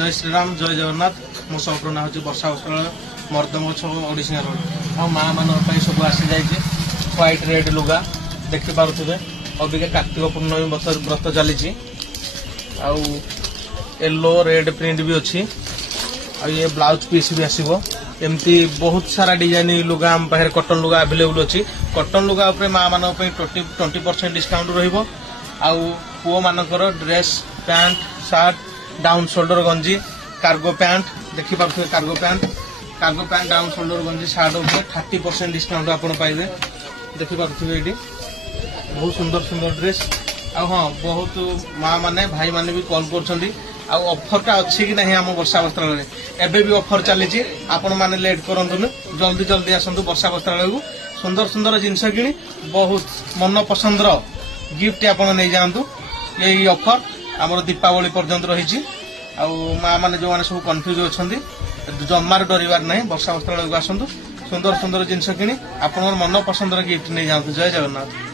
जय श्रीराम जय जगन्नाथ मो सबर ना हूँ वर्षा वस्त्रालय मर्दम छो ओडिसिंगा रोड आ माँ मान सब आसी जाइए व्हाइट रेड लुगा देखिपे अबिका कार्तिक पूर्णमी व्रत चली येलो रेड प्रिंट भी अच्छी ये ब्लाउज पीस भी आसो एमती बहुत सारा डिजाइन लुगा आम पाखे कटन लुगा अवेलेबल अच्छी कटन लुगा उपर माँ मान 20% डिस्काउंट रही पुओ मानकर dress pant shirt down shoulder गंजी कार्गो पैंट देखिपे कार्गो पैंट डाउन शोल्डर गंजी सार्ट उपर 30% डिस्काउंट आपड़ पाइबे देखिपे ये बहुत सुंदर सुंदर ड्रेस हाँ बहुत माँ माने भाई माने भी कॉल कर ऑफरटा अच्छी कि नहीं आम वर्षा वस्त्रालय एबे भी ऑफर चली आपण माने लेट करंतुन जल्दी जल्दी आसतु वर्षा वस्त्रालय को सुंदर सुंदर जिनस कि बहुत मन पसंद गिफ्ट आपड़ नहीं जातु यही ऑफर आमर दीपावली पर्यंत रही माँ मैंने जो मैंने सब कन्फ्यूज अच्छा जमार डरबार ना वर्षा वस्त्रालय को आसतु सुंदर सुंदर जिनस कि आपन मन पसंद गिफ्ट नहीं जातु जय जगन्नाथ।